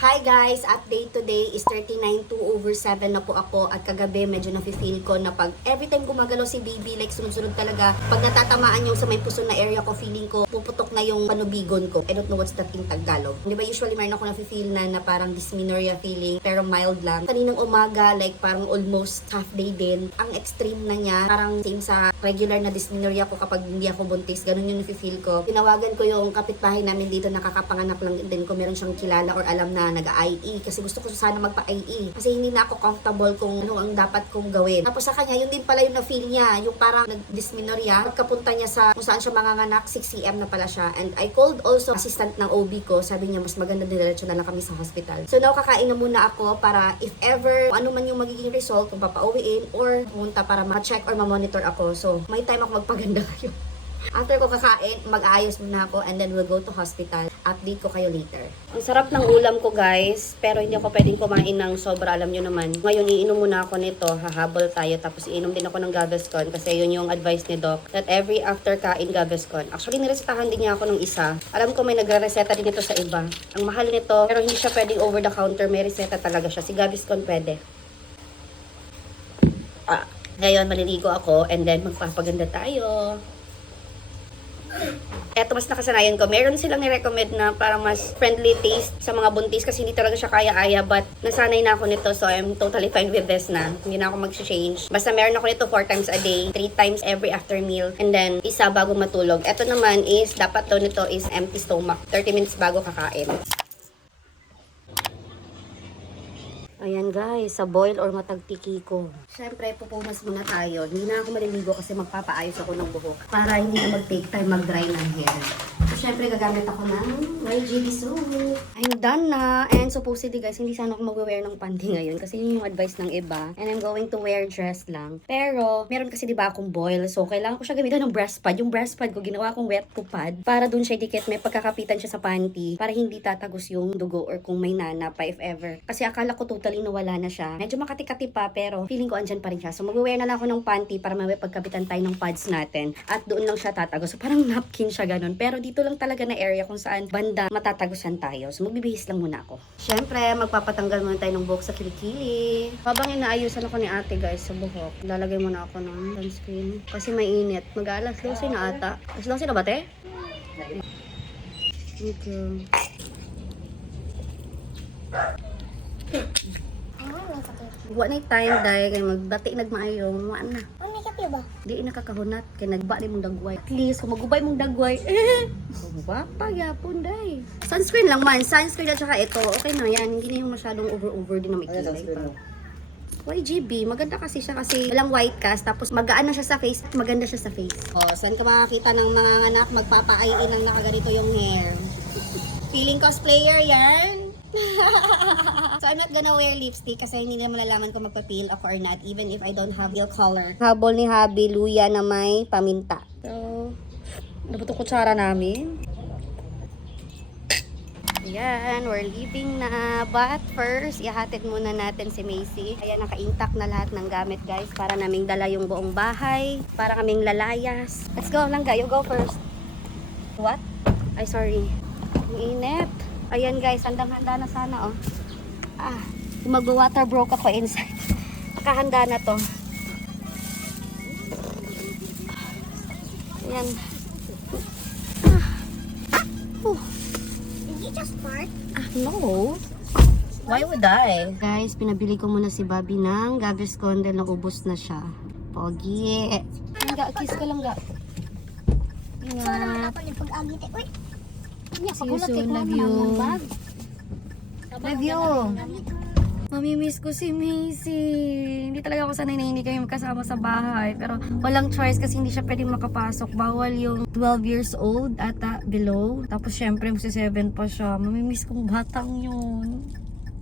Hi guys! Update today is 39:02/7 na po ako at kagabi medyo nafe-feel ko na pag every time gumagalaw si baby like sunod-sunod talaga pag natatamaan yung sa may puso na area ko feeling ko puputok na yung panubigon ko. I don't know what's that in Tagalog. Di ba usually mayroon ako nafe-feel na parang dysmenorrhea feeling pero mild lang. Kaninang umaga like parang almost half day din. Ang extreme na niya parang same sa regular na dysmenorrhea ko kapag hindi ako buntis. Ganun yung nafe-feel ko. Tinawagan ko yung kapitbahay namin dito nakakapanganak lang din ko meron siyang kilala or alam na nag-IE kasi gusto ko sana magpa-IE kasi hindi na ako comfortable kung ano ang dapat kong gawin. Tapos sa kanya, yun din pala yung na-feel niya, yung parang nag-dysmenorrhea. Pagkapunta niya sa kung saan siya manganganak, 6 cm na pala siya. And I called also assistant ng OB ko. Sabi niya, mas maganda diretso na lang kami sa hospital. So now, kakain na muna ako para if ever, ano man yung magiging result, kung papauwiin or pumunta para ma-check or ma-monitor ako. So, may time ako magpaganda kayo. After ko kakain, mag-aayos muna ako and then we'll go to hospital. Update ko kayo later. Ang sarap ng ulam ko guys, pero hindi ako pwedeng kumain ng sobra, alam nyo naman. Ngayon, iinom muna ako nito, hahabol tayo, tapos iinom din ako ng Gaviscon kasi yun yung advice ni Doc, that every after kain Gaviscon. Actually, niresetahan din niya ako ng isa. Alam ko may nagre-reseta din ito sa iba. Ang mahal nito, pero hindi siya pwedeng over the counter, may reseta talaga siya. Si Gaviscon pwede. Ngayon, maliligo ako and then magpapaganda tayo. Eto, mas nakasanayan ko. Meron silang ni-recommend na parang mas friendly taste sa mga buntis kasi hindi talaga siya kaya-aya. But nasanay na ako nito so I'm totally fine with this na. Hindi na ako mag-change. Basta meron ako nito 4 times a day, 3 times every after meal, and then isa bago matulog. Eto naman is, dapat to nito is empty stomach. 30 minutes bago kakain. Ayan guys, sa boil or matagtiki ko. Siyempre, pupumas muna tayo. Hindi na ako maliligo kasi magpapaayos ako ng buhok. Para hindi na mag-take time mag-dry ng hair. So, siyempre, gagamit ako ng YG soap. I'm done na. And supposedly guys, hindi sana ako mag-wear ng panty ngayon. Kasi yun yung advice ng iba. And I'm going to wear dress lang. Pero, meron kasi diba akong boil. So, kailangan ko siya gamitan ng breast pad. Yung breast pad ko, ginawa kong wet to pad. Para dun siya dikit. May pagkakapitan siya sa panty. Para hindi tatagos yung dugo or kung may nana pa if ever. Kasi akala ko totally nawala na siya. Medyo makati-kati pa pero feeling ko andyan pa rin siya. So mag-wear na lang ako ng panty para may pagkapitan tayo ng pads natin. At doon lang siya tatagos. So parang napkin siya ganun. Pero dito lang talaga na area kung saan banda matatagosan tayo. So magbibihis lang muna ako. Siyempre, magpapatanggal muna tayo ng buhok sa kilikili. Habang inaayusan ako ni ate guys sa buhok, lalagay muna ako ng sunscreen. Kasi may init. Mag-alas 12 na ata. Alas 12 na ba te? Okay. Wa na time dahil kay magbati nagmaayo wa na. Ano kape ba? Di nakakahunat kay nagba ni mong dagway. At least kung magubay mong dagway, guwapa gyapon day. Sunscreen lang man, sunscreen at saka ito. Okay na yan, hindi na yung masyadong over na may kilay pa. YGB, maganda kasi siya kasi walang white cast tapos magaan na siya sa face at maganda siya sa face. Oh, saan ka makakita ng mga anak magpapa-IE ng nakaganito yung hair? Feeling cosplayer yan? So I'm not gonna wear lipstick kasi hindi nila malalaman kung magpa-peel ako or not even if I don't have real color. Habol ni Habi, luya na may paminta. So, dapat itong kutsara namin. Ayan, we're leaving na. But first, ihatid muna natin si Macy. Ayan, naka-intact na lahat ng gamit guys para naming dala yung buong bahay. Para kaming lalayas. Let's go lang, you go first. What? Ay, sorry. Ang init. Ayan guys, handang-handa na sana oh. Mag-water broke ako inside. Nakahanda na to. Ayan. Did you just fart? No. Why would I? Guys, pinabili ko muna si Bobby ng Gaviscon dahil naubos na siya. Pogi. Nga, kiss ka lang ga. So, naman ako yung pag-agit eh. Uy! See you soon, love you. Love you. Mamimiss ko si Macy. Hindi talaga ako sanay na hindi kami magkasama sa bahay. Pero walang choice kasi hindi siya pwedeng makapasok. Bawal yung 12 years old ata below. Tapos syempre magsi 7 pa siya. Mamimiss kong batang yun.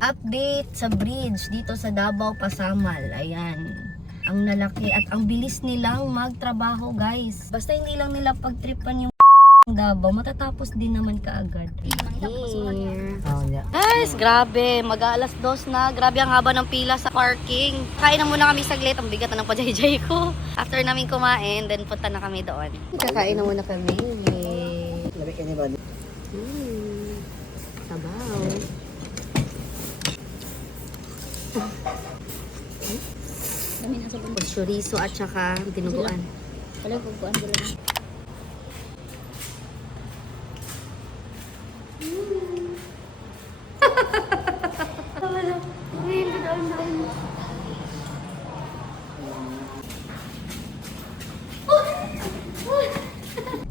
Update sa bridge dito sa Davao Pasamal. Ayan. Ang lalaki at ang bilis nilang magtrabaho guys. Basta hindi lang nila pagtripan yung Davao, matatapos din naman kaagad. Here. Guys, grabe. Mag-aalas 2 na. Grabe ang haba ng pila sa parking. Kain na muna kami saglit. Ang bigat na ng pajay-jay ko. After namin kumain, then punta na kami doon. Kakain na muna kami. Sabaw. Dami na sa bundok. Chorizo at saka dinuguan. Wala ko kuan sila na.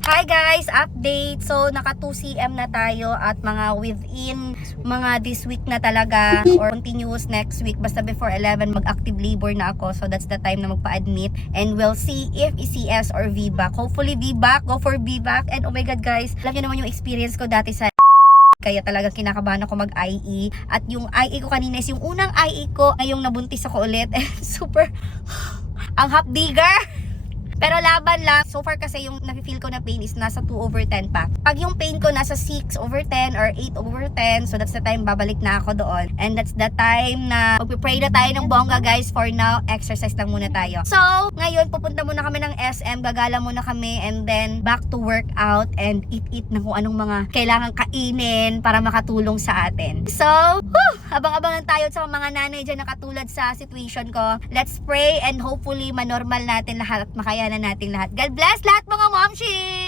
Hi guys! Update! So, naka 2 cm na tayo at mga within mga this week na talaga or continuous next week. Basta before 11, mag-active labor na ako. So, that's the time na magpa-admit. And we'll see if ECS or VBAC. Hopefully VBAC. Go for VBAC. And oh my God guys, alam niyo naman yung experience ko dati sa kaya talagang kinakabahan ako mag-IE. At yung IE ko kanina is yung unang IE ko. Ngayong nabuntis ako ulit. Super ang hapdiger! Pero laban lang. So far kasi yung nafe-feel ko na pain is nasa 2/10 pa. Pag yung pain ko nasa 6/10 or 8/10, so that's the time babalik na ako doon. And that's the time na magpipray na tayo ng bongga guys. For now, exercise lang muna tayo. So, ngayon pupunta muna kami ng SM, gagala muna kami and then back to workout and eat na kung anong mga kailangan kainin para makatulong sa atin. So, abang-abangan tayo sa mga nanay dyan na katulad sa situation ko. Let's pray and hopefully manormal natin lahat at makaya na nating lahat. God bless lahat mga momshi!